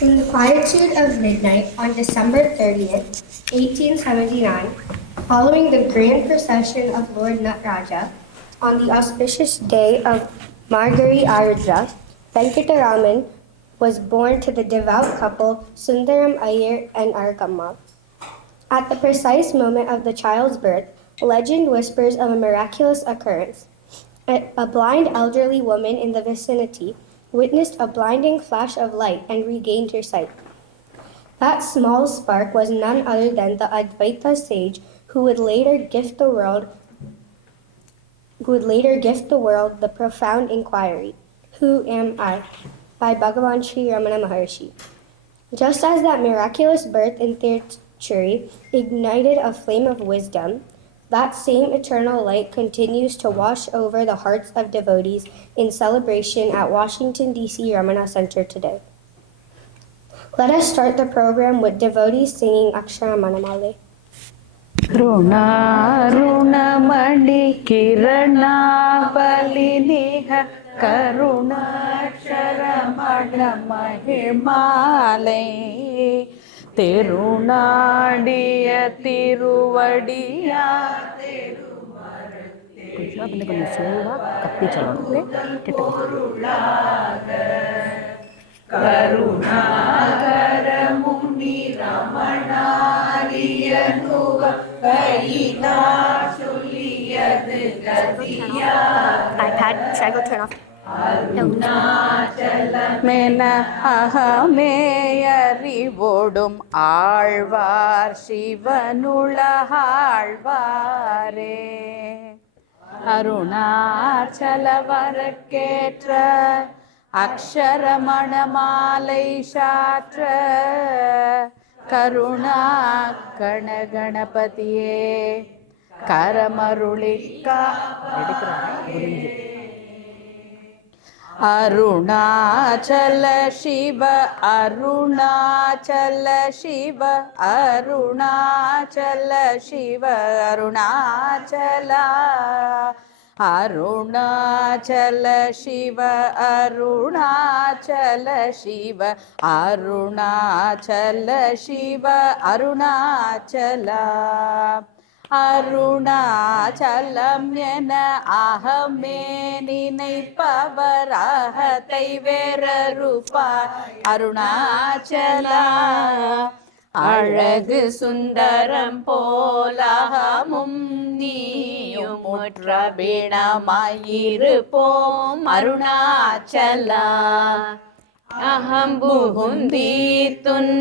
In the quietude of midnight on December 30th, 1879, following the grand procession of Lord Nataraja, on the auspicious day of Margari Aradra, Venkataraman was born to the devout couple Sundaram Iyer and Argamma. At the precise moment of the child's birth, legend whispers of a miraculous occurrence. A blind elderly woman in the vicinity witnessed a blinding flash of light and regained her sight. That small spark was none other than the Advaita sage who would later gift the world the profound inquiry, Who am I? By Bhagavan Sri Ramana Maharshi. Just as that miraculous birth in Tirchuri ignited a flame of wisdom, that same eternal light continues to wash over the hearts of devotees in celebration at Washington, D.C. Ramana Center today. Let us start the program with devotees singing Akshara Manamale. ऋणारुणमणि किरणावलिनिह கருணாட்சரமணமகிமாலை திருநாடிய திருவடியா கொஞ்சம் ஸ்லோவாக கத்தி சொல்லணும் கருணாகர முனி ரமணாரியனுவ கையினா சொல்லியது iPad, should I go turn off? அருணாச்சலமென அகமேயறிவோடும் Alvar சிவனுலகாழ்வாரே அருணாச்சலவரக்கேற்ற Aksharamanamalai சாற்ற Karuna கணகணபதியே கரமருளிக்கா Arunachal சிவ அருணாச்சல சிவ அருணாச்சல சிவ அருணாச்சலா அருணாச்சல சிவ அருணாச்சல சிவ அருணாச்சல சிவ அருணாச்சலா அருணாச்சலம் என அகமே நினைப்பவர் அகத்தை வேறறுப்பார் அருணாச்சலா அழகு சுந்தரம் போலகமும் நீயும் முற்றபிணமாயிருப்போம் அருணாச்சலா அகம்புகுந்தீத்துன்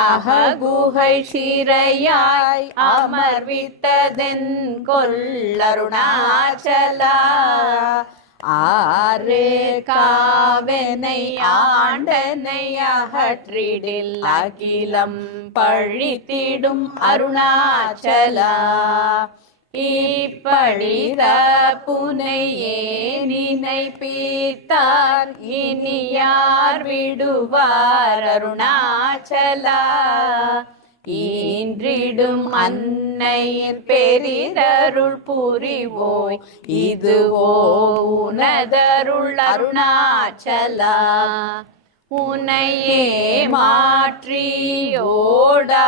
அககுகை சிறையாய் அமர்வித்ததென் கொல்லருணாச்சலா ஆறு காவனை ஆண்டனை அகற்றிடில் அகிலம் பழித்திடும் அருணாச்சலா இப்பழித புனையே நினைப்பீர்த்தார் இனி யார் விடுவார் அருணாச்சலா ஈன்றிடும் அன்னையின் பெரிதருள் புரிவோய் இதுவோ உனதருள் அருணாச்சலா உன்னையே மாற்றி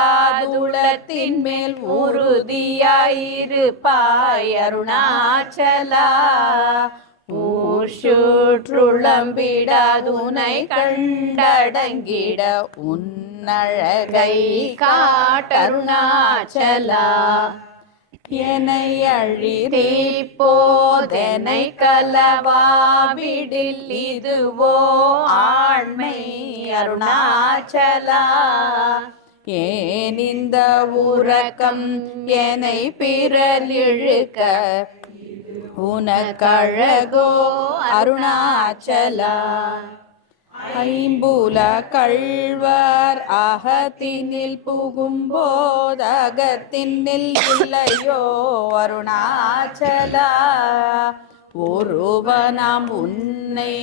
ஓடாதுளத்தின் மேல் உறுதியாயிருப்பாய் அருணாச்சலா ஊஷுற்றுளம்பிடாதுனை கண்டடங்கிட உன்னழகை காட்டருணாச்சலா என்னை அழிதே போதனை கலவாவிடில் இதுவோ ஆண்மை அருணாச்சலா ஏன் இந்த உறக்கம் என்னை பிறலிழுக்க உனக்கழகோ அருணாச்சலா ஐம்புல கள்வர் அகத்தினில் புகும்போதகத்தினில் இல்லையோ அருணாச்சலா ஒருவனாம் உன்னை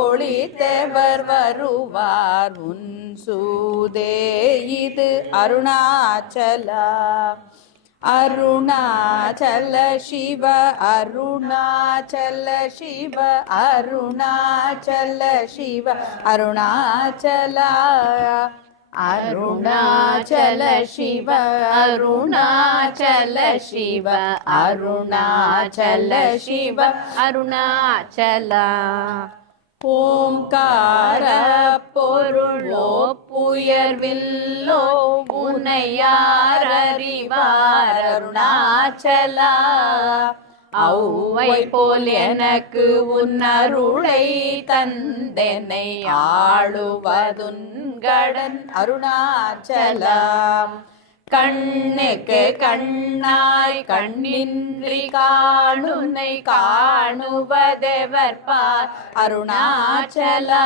ஒளித்தவர் வருவார் உன் சூதே இது அருணாச்சலா அருணாச்சல சிவ அருணாச்சல சிவ அருணாச்சல சிவ அருணாச்சலா அருணாச்சல சிவ அருணாச்சல சிவ அருணாச்சல சிவ அருணாச்சலா ஓம்கார பொருளோ புயர்வில்லோ உனையார் அறிவார் அருணாச்சலா ஔவை போல் எனக்கு உன் அருளை தந்தெனை ஆளுவதுன்கடன் அருணாச்சலா கண்ணுக்கு கண்ணாய் கண்ணின்றி காணுனை காணுவதெவர் பார் அருணாச்சலா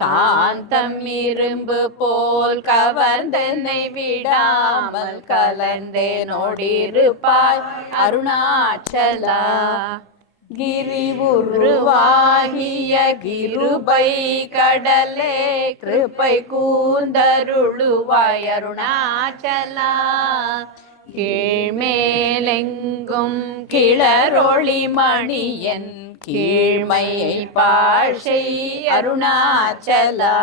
காந்தம் இரும்பு போல் கவர்ந்தென்னை விடாமல் கலந்தே நோடிருப்பாய் அருணாச்சலா கிரி உருவாகிய கிருபை கடலே கிருபை கூந்தருளுவாய் அருணாச்சலா கீழ்மேலெங்கும் கிளரொளி மணியன் கீழ்மையை பாழ்சை அருணாச்சலா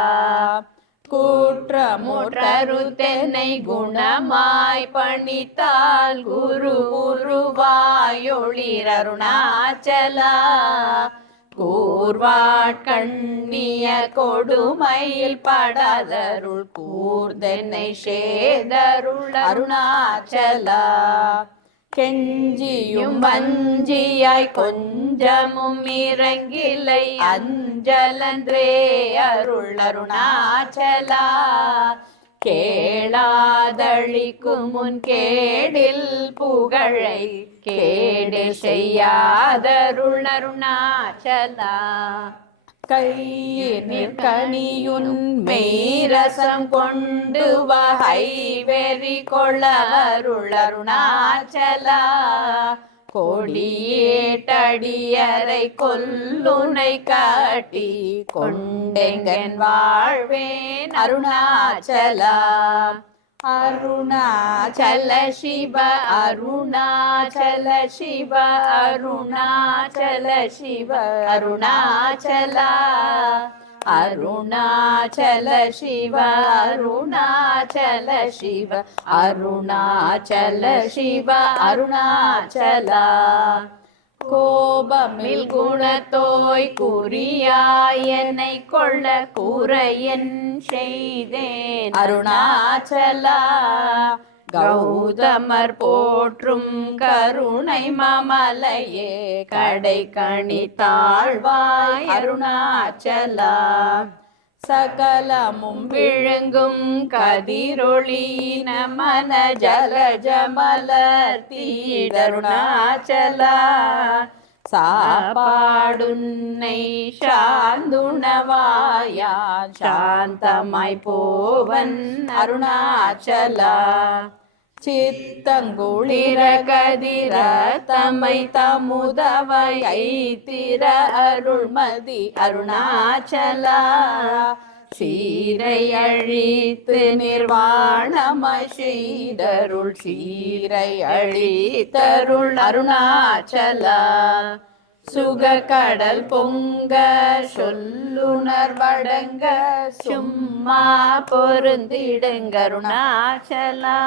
கூற்றமுற்றருத்தென்னை குணமாய் பணித்தால் குரு உருவாயொளிர் அருணாச்சலா கூர்வாட்கண்ணிய கொடுமையில் படாதருள் கூர்தென்னை சேதருள் அருணாச்சலா கெஞ்சியும் வஞ்சியாய் கொஞ்சமும் இறங்கிலை அஞ்சலன்றே அருள் அருணாச்சலா கேளாதழிக்கும் முன் கேடில் புகழை கேடு செய்யாதருள் அருணாச்சலா கையினிற் கனியுன் மெய்ரசம் கொண்டு வகை வெறி கொள்ள அருள் அருணாச்சலா கொடியேட்டடியரை கொல்லுனை காட்டி கொண்டெங்கன் வாழ்வேன் அருணாச்சலா அருணாச்சல சிவ அருணாச்சல சிவ அருணாச்சல சிவ அருணாச்சலா அருணாச்சல சிவ அருணாச்சல சிவ அருணாச்சல சிவ அருணாச்சலா கோபமில் குணத்தோய் குறியாய் என்னை கொள்ள கூரையன் செய்தேன் அருணாச்சலா கௌதமர் போற்றும் கருணை மமலையே கடை கணி தாழ்வாய் அருணாச்சலா சகலமும் விழுங்கும் கதிரொளியின மன ஜலஜமலர் தீடருணாச்சலா சாப்பாடுன்னை சாந்துணவாயான் சாந்தமாய் போவன் அருணாச்சலா சித்தங்குளிர கதிர தமை தமுதவை ஐத்திர அருள்மதி அருணாச்சலா சீரை அழித்து நிர்வாணமாய் செய்தருள் சீரை அழித்தருள் அருணாச்சலா சுக கடல் பொங்க சொல்லுணர்வடங்க சும்மா பொருந்திடுங்க அருணாச்சலா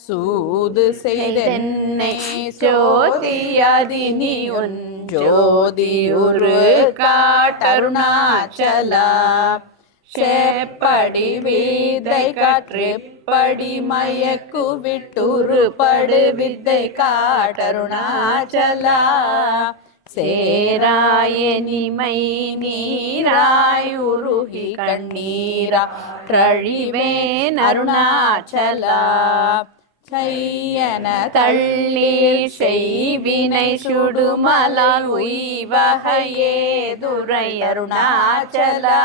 சூது செய்தென்னை ஜோதியதினி உன் ஜோதி உரு காட்டருணாச்சலா செப்படி வீதை காற்றெப்படி மயக்கு விட்டுரு படு வித்தை காட்டருணாச்சலா சேராயனிமை நீராய் உருகி கண்ணீரா கழிவேன் அருணாச்சலா செய்யன தள்ளி செய்வினை சுடுமலால் உய்வகையே துரை அருணாச்சலா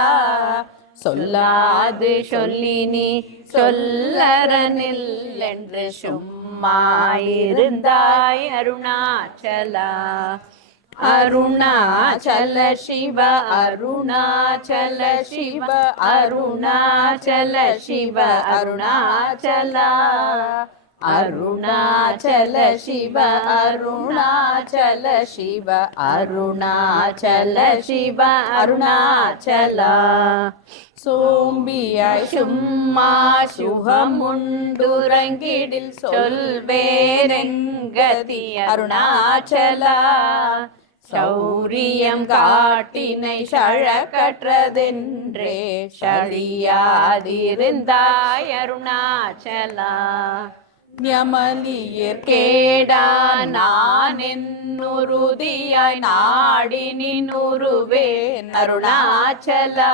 சொல்லாது சொல்லி நீ சொல்லரனில் என்று சும்மாயிருந்தாய் அருணாச்சலா அருணாச்சல சிவ அருணாச்சல சிவ அருணாச்சல சிவ அருணாச்சலா அருணாச்சல சிவ அருணாச்சல சிவ அருணாச்சல சிவ அருணாச்சலா. சோம்பியாய் சும்மா சுகமுண்டுறங்கிடில் சொல்வேரெங்கதி அருணாச்சலா. சௌரியம் காட்டினை சழக்கற்றதென்றே சழியாதிருந்தாய் அருணாச்சலா. ஞமலியர் கேடா நான் என்னுறுதியாய் நாடினின் உருவேன் அருணாச்சலா.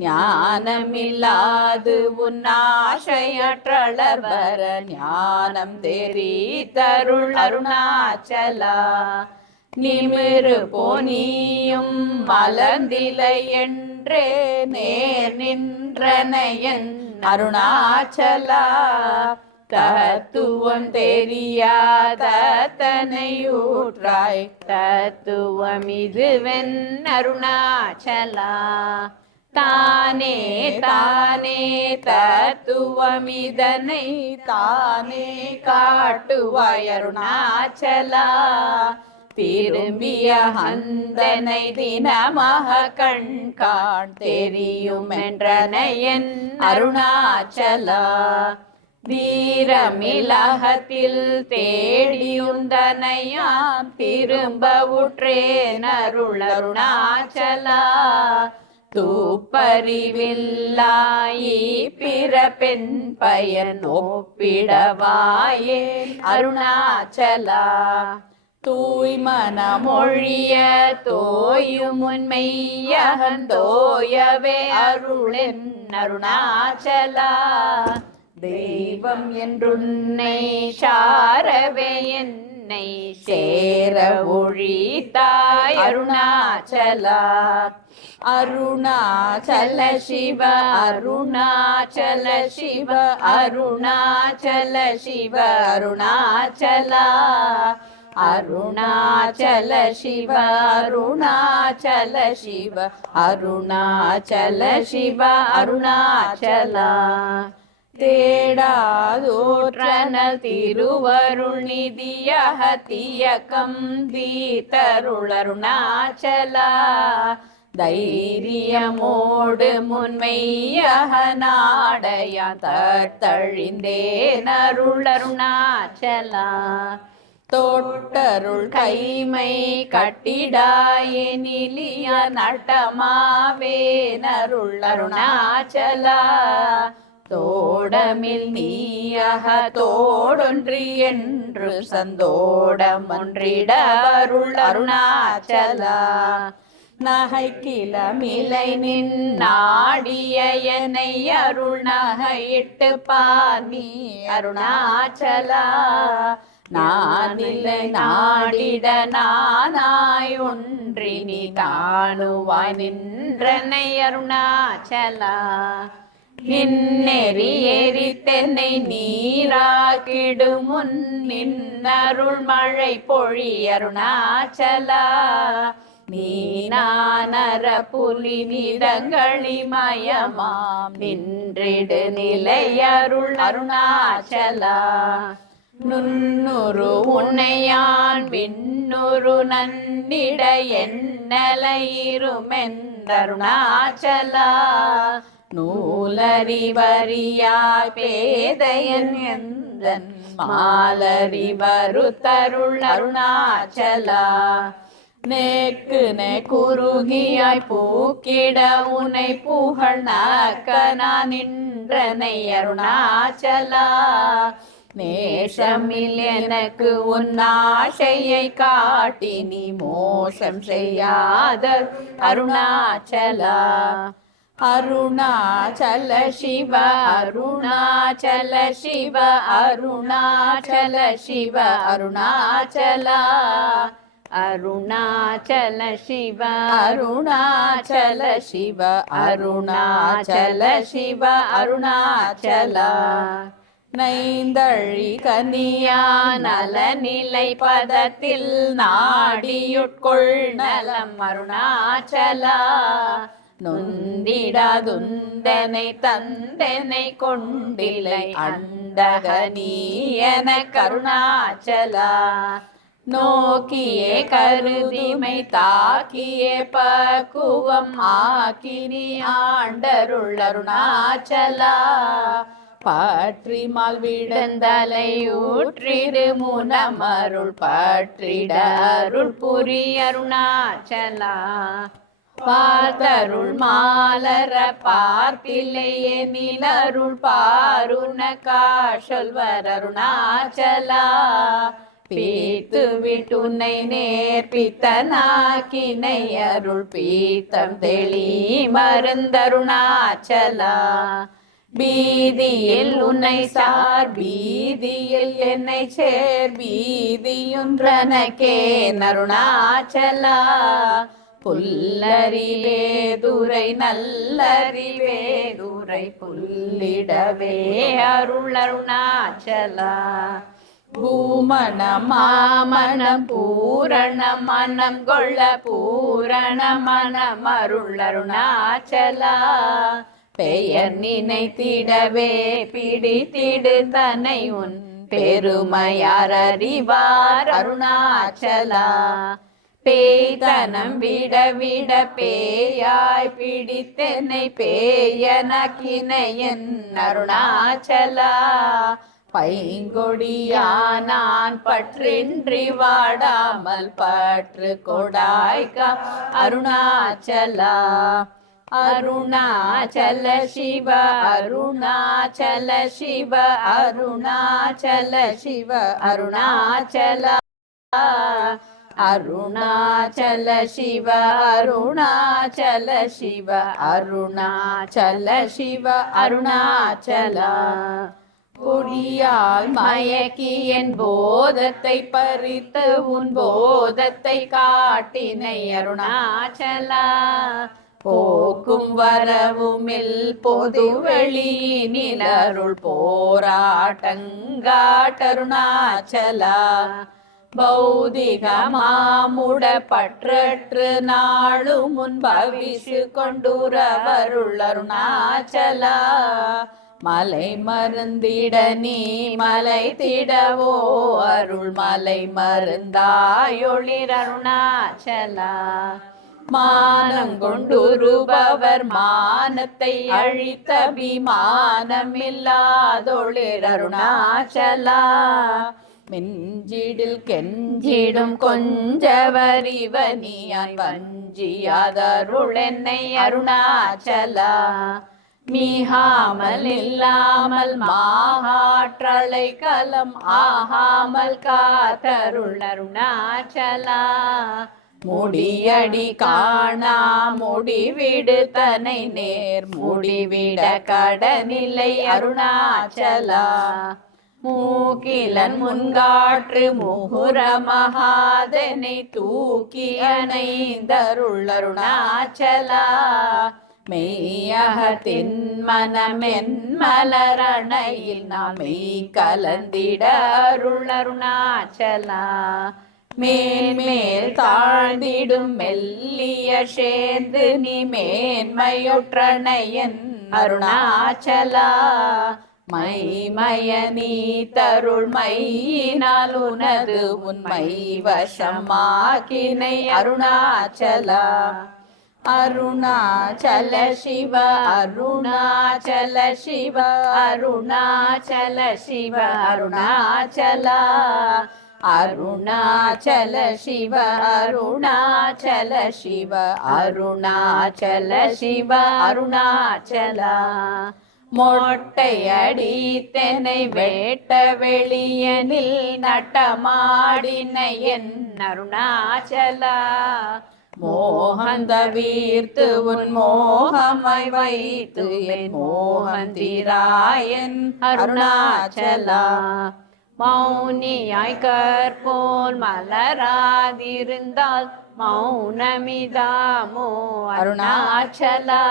ஞானமில்லாது உன்னாசையற்றளர் வர ஞானம் தெரித்தருள் அருணாச்சலா. நிமிரு போனியும் மலர்ந்திலை என்றே நேர் நின்றனையன் அருணாச்சலா. தத்துவம் தெரியாதனையூற்றாய் தத்துவம் இதுவென் அருணாச்சலா. தானே தானே தத்துவமிதனை தானே காட்டுவாய் அருணாச்சலா. திரும்பிய அந்தனை தினமாக கண்காண் தெரியும் என்றனையன் அருணாச்சலா. தீரமிலகத்தில் தேடியுந்தனையாம் திரும்ப உற்றேன் அருள் அருணாச்சலா. தூப்பறிவில்லாயி பிறப்பெண் பயன் ஒப்பிடவாயேன் அருணாச்சலா. தூய்மனமொழிய தோயும் உண்மையகந்தோயவே அருளென் அருணாச்சலா. தெய்வம் என்றுன்னை சாரவே என்னை சேர ஒழித்தாய் அருணாச்சலா. அருணாச்சல சிவ அருணாச்சல சிவ அருணாச்சல சிவ அருணாச்சலா. அருணாச்சல சிவ அருணாச்சல சிவ அருணாச்சல சிவ அருணாச்சலா. தேடாதோற்றனல் திருவருள் நிதியக தீயக்கம் தீத்தருள் அருணாச்சலா. தைரியமோடு முன்மையக நாடையா தத்தழிந்தேன் அருள் அருணாச்சலா. தொட்டருள் கைமை கட்டிடாயெனிலிய நட்டமாவேனருள் அருணாச்சலா. தோடமில் நீயக தோடொன்றி என்று சந்தோடம் ஒன்றிட அருள் அருணாச்சலா. நகைக்கிலமிலை நின் நாடிய என்னை அருள் நகையிட்டு பானி அருணாச்சலா. நானில்லை நாடிட நானாய் ஒன்றி நீ காணுவாய் நின்றனை அருணாச்சலா. நின்னெறி எரித்தென்னை நீராக்கிடும் முன் நின்னருள் மழை பொழி அருணாச்சலா. நீனானர புலி நிறங்களி மயமாம் நின்றிடு நிலை அருள் அருணாச்சலா. நுண்ணுரு உன்னையான் விண்ணுரு நன்னிட என்னலையிருமெந்தருணாச்சலா. நூலறிவறியாய் பேதையன் எந்தன் மாலறி வருத்தருள் அருணாச்சலா. நேக்கு நே குறுகியாய் பூக்கிட உனை புகழ் நக்கனா நின்றனை அருணாச்சலா. நேசமில் எனக்கு உன் ஆசையை காட்டி நீ மோசம் செய்யாத அருணாச்சலா. அருணாச்சல சிவ அருணாச்சல சிவ அருணாச்சல சிவ அருணாச்சலா. அருணாச்சல சிவ அருணாச்சல சிவ அருணாச்சல சிவ அருணாச்சலா. நைந்தழி கனியா நலநிலை பதத்தில் நாடியுட்கொள் நலம் அருணாச்சலா. நொந்திடாதுந்தனை தந்தனை கொண்டிலை அண்ட விண்டக நீ என கருணாச்சலா நோக்கியே கருதிமை தாக்கியே பக்குவம் ஆக்கினி ஆண்டருள் அருணாச்சலா பற்றிமால் விடந்தலை ஊற்றிரு முனமருள் பற்றிட அருள் புரி அருணாச்சலா பார்த்தருள் மாலர பார்த்தில்லையே நிலருள் பாருண காஷல்வர் அருணாச்சலா பீத்து விட்டுன்னை நேர்பித்தனாக்கினை அருள் பீத்தம் தெளி மருந்தருணாச்சலா பீதியில் உன்னை சார் பீதியில் என்னை சேர் பீதியொன்றனக்கே அருணாச்சலா புல்லறிவே துரை நல்லறிவே துரை புல்லிடவே அருள் அருணாச்சலா பூமண மாமணம் பூரண மனம் கொள்ள பூரண மனம் அருள் அருணாச்சலா பெயர் நினைத்திடவே பிடித்திடு தன்னை உன் பெருமையார் அறிவார் அருணாச்சலா பேய்தனம் விட விட பேயாய் பிடித்தென்னை பேயனக்கினை என் அருணாச்சலா பைங்கொடியானான் பற்றின்றி வாடாமல் பற்று கொடாய்கா அருணாச்சலா அருணாச்சல சிவ அருணாச்சல சிவ அருணாச்சல சிவ அருணாச்சலா அருணாச்சல சிவ அருணாச்சல சிவ அருணாச்சல சிவ அருணாச்சலா பொடியால் மயக்கி என் போதத்தை பறித்து உன் போதத்தை காட்டினை அருணாச்சலா போக்கும் வரவுமில் பொது வெளியினில் அருள் போராட்டங்காட்டருணாச்சலா பௌதிக மாமுட பற்றற்று நாளும் முன் பவிஷு கொண்டுறவருள் அருணாச்சலா மலை மருந்திட நீ மலை திடவோ அருள் மலை மருந்தாயொளிர் அருணாச்சலா மானம் கொண்டுருபவர் மானத்தை அழித்த விமானமில்லாதொளிர் அருணாச்சலா மிஞ்சிடில் கெஞ்சிடும் கொஞ்சவரிவனியான் வஞ்சியாதருள் என்னை அருணாச்சலா மீகாமல் இல்லாமல் மாகாற்றலை கலம் ஆகாமல் காத்தருள் அருணாச்சலா முடியடி காணா முடிவிடு தனை நேர் முடிவிட கடனில்லை அருணாச்சலா மூக்கிலன் முன்காற்று முகுர மகாதனை தூக்கி அணைந்தருள் அருணாச்சலா மெய்யகத்தின் மனமென் மலரணையில் நாம் மெய் கலந்திட அருள் அருணாச்சலா மேன்மேல் தாழ்ந்திடும் மெல்லிய சேர்ந்து நீ மேன்மையொற்றணையன் அருணாச்சலா மைமய நீ தருள் மையினால் உனது உண்மை வசமாக்கினை அருணாச்சலா அருணாச்சல சிவ அருணாச்சல சிவ அருணாச்சல சிவ அருணாச்சலா அருணாச்சல சிவ அருணாச்சல சிவ அருணாச்சல சிவ அருணாச்சலா மொட்டையடி தெனை வேட்ட வெளியனில் நட்டமாடினை என் அருணாச்சலா மோகந்த வீர்த்து உன் மோகமாய் வைத்து என் மோகந்திராயன் அருணாச்சலா மௌனியாய் கற்போல் மலராதிருந்தால் மௌனமிதாமோ அருணாச்சலா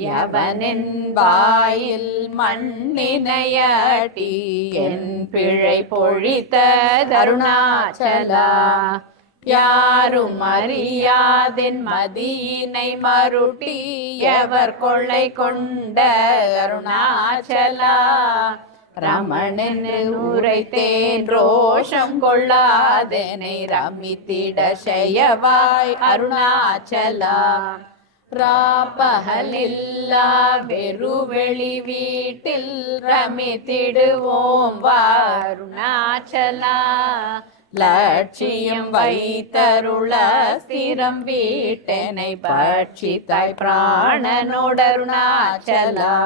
யவனின் வாயில் மண்ணினையடி என் பிழை பொழித்த அருணாச்சலா யாரும் அறியாதென் மதியினை மருட்டி எவர் கொள்ளை கொண்ட அருணாச்சலா ரமணென்று உரைத்தேன் ரோஷம் கொள்ளாதெனை ரமித்திட செய்யவாய் அருணாச்சலா. ராப்பகலில்லா வெறுவெளி வீட்டில் ரமித்திடுவோம் அருணாச்சலா. லட்சியம் வைத்தருள ஸ்திரம் வீட்டெனை பட்சித்தாய் பிராணனோடருணாச்சலா.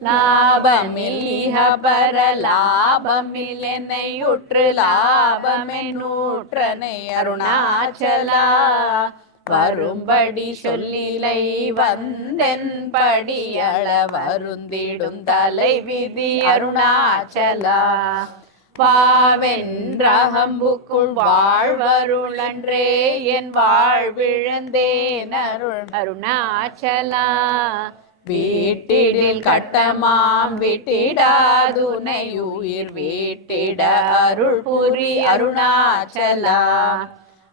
லாபமில் இஹபர லாபமில் என்னை உற்று லாபமெனூற்றனை அருணாச்சலா. வரும்படி சொல்லிலை வந்தென் படியள வருந்திடும் தலை விதி அருணாச்சலா. வாவென்றகம்புக்குள் வாழ்வருளன்றே என் வாழ்விழந்தேன் அருள் அருணாச்சலா. வீட்டிடில் கட்டமாம் விட்டிடாதுனை உயிர் வீட்டிட அருள் புரி அருணாச்சலா.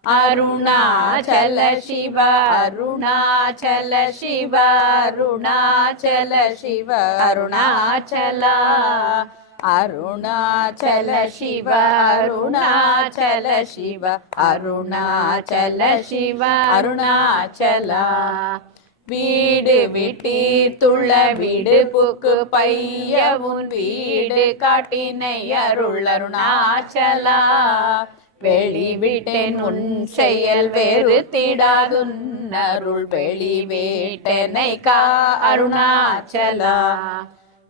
அருணாச்சல சிவ அருணாச்சல சிவ அருணாச்சல சிவ அருணாச்சலா. அருணாச்சல சிவ அருணாச்சல சிவ அருணாச்சல சிவ அருணாச்சலா. வீடு விட்டீர்த்துள்ள வீடு புக்கு பைய உன் வீடு காட்டினை அருள் அருணாச்சலா. வெளிவிட்டேன் உன் செயல் வெறுத்திடாதுன் அருள் வெளிவேட்டனை கா அருணாச்சலா.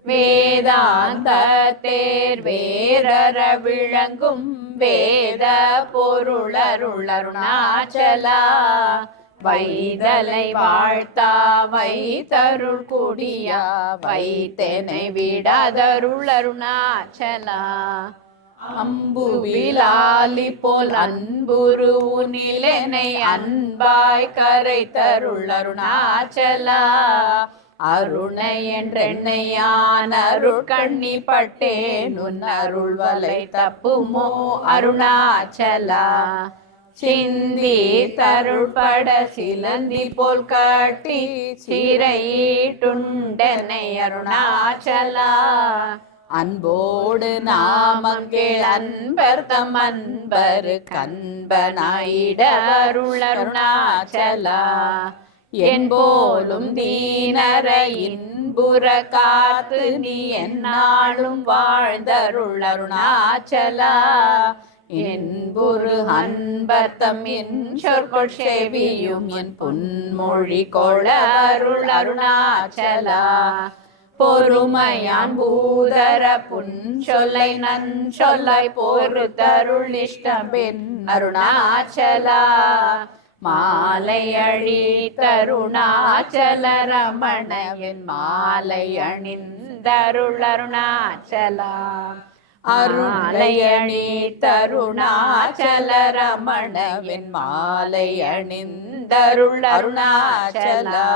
வேதாந்த தேர் வேரற விளங்கும் வேத பொருளருள் அருணாச்சலா. வைதலை வாழ்த்தா வைத்தருள் குடியா வைத்தெனை விடாதருள் அருணாச்சலா. அம்புவிலாலி போல் அன்புரு உனிலெனை அன்பாய் கரை தருள் அருணாச்சலா. அருணை என்றெண்ணையான் அருள் கண்ணி பட்டேன் உன் அருள் வலை தப்புமோ அருணாச்சலா. சிந்தி தருள்பட சிலந்தி போல் காட்டி சிறையீட்டுண்டனை அருணாச்சலா. அன்போடு நாமங்கேள் அன்பர் தம் அன்பரு கண்பனாயிட அருள் அருணாச்சலா. என்போலும் தீனர இன்புற காத்து நீ எந்நாளும் வாழ்ந்தருள் அருணாச்சலா. என்புரு அன்பர்த்தம் என் சொற்கொள் செவியும் என் பொன்மொழி கொள அருள் அருணாச்சலா. பொறுமையான் பூதர புன் சொல்லை நன் சொல்லாய் பொறுத்தருள் இஷ்டம் பெண் அருணாச்சலா. மாலை அழி தருணாச்சல ரமணவின் மாலை அணிந்தருள் அருணாச்சலா. அருளை அணி தருணாச்சல ரமணவின் மாலை அணிந்தருள் அருணாச்சலா.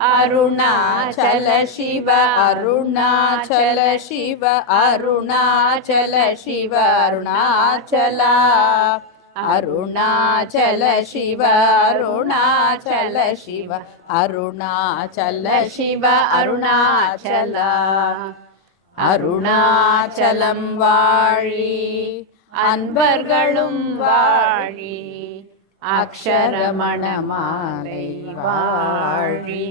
அருணாச்சல சிவ அருணாச்சல சிவ அருணாச்சல சிவ அருணாச்சலா. அருணாச்சல சிவ அருணாச்சல சிவ அருணாச்சல சிவ அருணாச்சலா. அருணாச்சலம் வாழி அன்பர்களும் வாழி அக்ஷரமணமாலை வாழி.